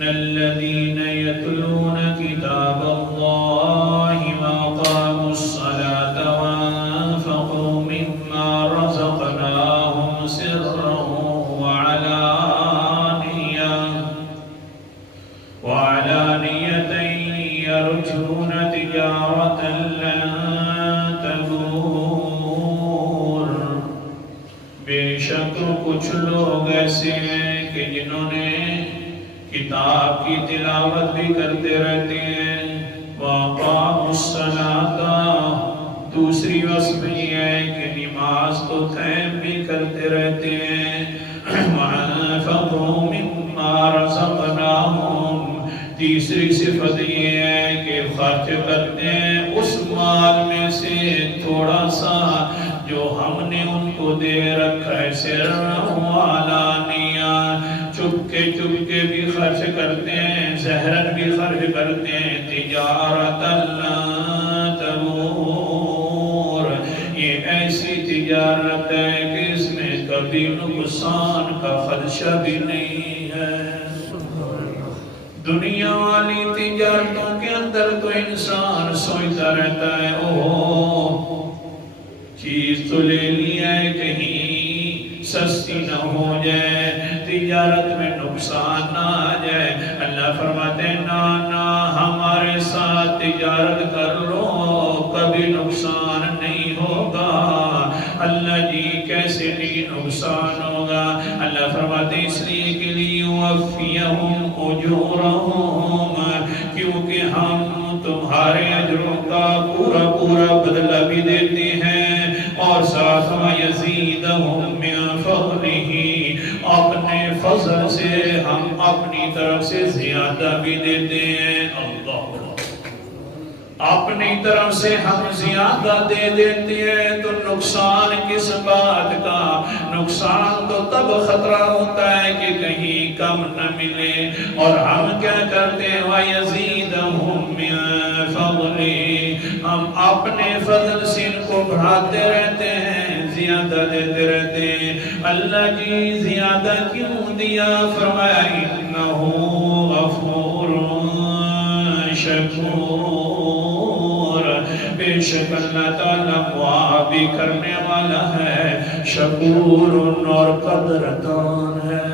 ان الذين يتلون كتاب الله واقاموا الصلاة وانفقوا مما رزقناهم سرا وعلانية يرجون تجارة لن تبور. بے شک کچھ لوگ ایسے ہیں کہ جنہوں نے کتاب کی تلاوت بھی کرتے رہتے ہیں. وَأَقَامُوا الصَّلَاةَ دوسری وصف یہ ہے کہ نماز کو قائم بھی کرتے رہتے ہیں. وَأَنفَقُوا مِمَّا رَزَقْنَاهُمْ تیسری صفت یہ ہے کہ خرچ کرتے ہیں اس مال میں سے تھوڑا سا جو ہم نے ان کو دے رکھا ہے. سرًا وعلانیہ چپ کے بھی خرچ کرتے ہیں, ظاہراً بھی خرچ کرتے ہیں. تجارت لا تبور یہ ایسی تجارت ہے کہ اس میں کبھی نقصان کا خدشہ بھی نہیں ہے. دنیا والی تجارتوں کے اندر تو انسان سوچتا رہتا ہے چیز تو لے لی ہے کہیں سستی نہ ہو جائے, تجارت میں نقصان نہ آ جائے. اللہ فرماتے ہیں نا ہمارے ساتھ تجارت کر لو کبھی نقصان نہیں ہوگا. اللہ جی کیسے نہیں نقصان ہوگا. اللہ فرماتے ہیں اس لیے کہ لیوفیہم اجورہم کیونکہ ہم تمہارے اجروں کا پورا بدلہ بھی دیتے ہیں اور ساتھ یزیدہم من فضلہ اپنے فضل سے ہم اپنی طرف سے زیادہ بھی دیتے ہیں. اللہ اپنی طرف سے ہم زیادہ دے دیتے ہیں تو نقصان کس بات کا. نقصان تو تب خطرہ ہوتا ہے کہ کہیں کم نہ ملے. اور ہم کیا کرتے ہیں وَيَزِيدَهُمْ مِن فَضْلِهِ ہم اپنے فضل سے ان کو بڑھاتے رہتے ہیں, زیادہ دیتے رہتے ہیں. اللہ جی زیادہ کیوں دیا؟ فرمایا اِنَّهُ غَفُورٌ شَكُورٌ بے شک اللہ تعالیٰ معافی کرنے والا ہے, شکور اور قدردان ہے.